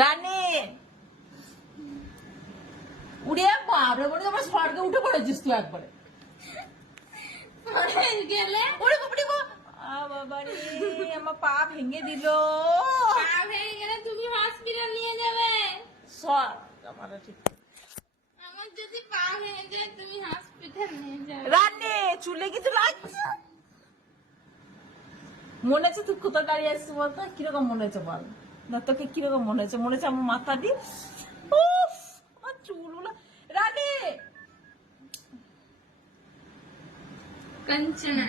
রানী উড়ে বাবরে বলে তোমার স্বর্গে উঠে পড়েছিস তুই একবারে গেলে ওরে বাবারে বাবা রে আমার পা ভেঙে দিল পা ভেঙে গেলে তুমি হসপিটাল নিয়ে যাবে। সর আমার ঠিক আমার যদি পা ভেঙে যায় তুমি হসপিটাল নিয়ে যাবে। রানী চুলে কিছু লাগছে মনে হচ্ছে তুই কোথাও দাঁড়িয়ে আসছিস বলতো কিরকম মনে হচ্ছে বল না তোকে কিরকম মনে হচ্ছে আমার মাথা দি উফ আমার চুলগুলো রানী কাঞ্চনা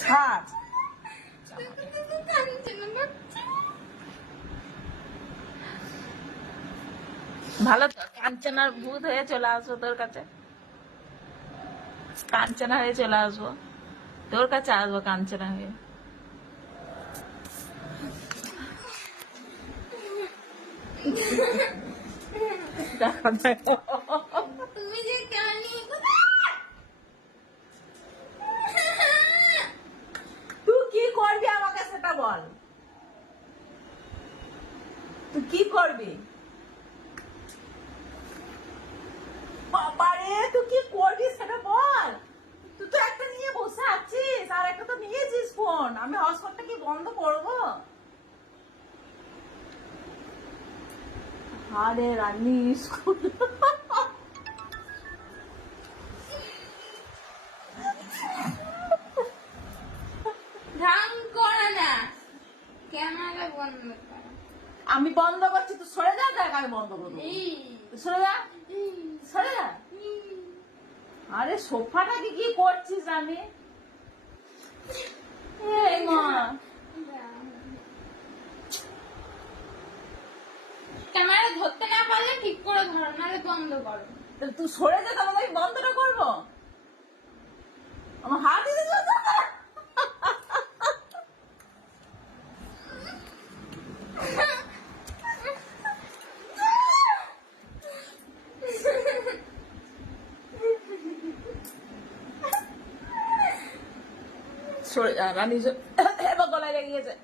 ছাড় কাঞ্চনা ভালো তো কাঞ্চনার ভূত হয়ে চলে আসবো তোর কাছে কাঞ্চনা হয়ে চলে আসবো তোর কাছে আসবো কাঞ্চনা হয়ে দেখো দেখো তুমি যে কানি তুই কি করবি আমাকে সেটা বল তুই কি করবি বাবারে তুই কি করবি সেটা বল তুই তো একটা নিয়ে বসে আছিস আর একটা তো নিয়েছিস ফোন আমি হটস্পটটা কি বন্ধ করবো আরে রানী স্কুল ঢং করে না, ক্যামেরা বন্ধ করো। আমি বন্ধ করছি তুই সরে যা দেখ আমি বন্ধ করবো তুই সরে যা সরে যা আরে সোফাটাকে কি করছিস আমি এই মা ক্যামেরা ধরতে না পারলে ঠিক করে ধরো, নাহলে বন্ধ করো। তাহলে তুই সরে যা তাহলে আমি বন্ধটা করবো আমার হাত দিতে চলছে সরে যা রানী এবার গলায় লেগে গেছে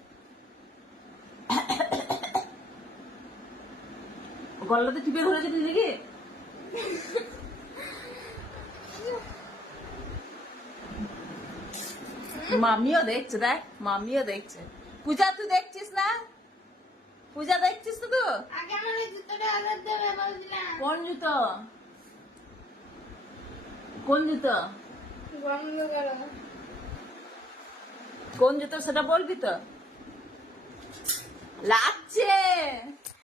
গলাতে টিপে ধরেছে দিদি মামিও দেখছে দেখ মামিও দেখছে পূজা তুই দেখছিস না পূজা দেখছিস তো তুই আগে আমার এই জুতোটা অর্ডার দেবে বলছিলাম। কোন জুতো কোন জুতো বন্ধ করো। কোন জুতো সেটা বলবি তো লাগ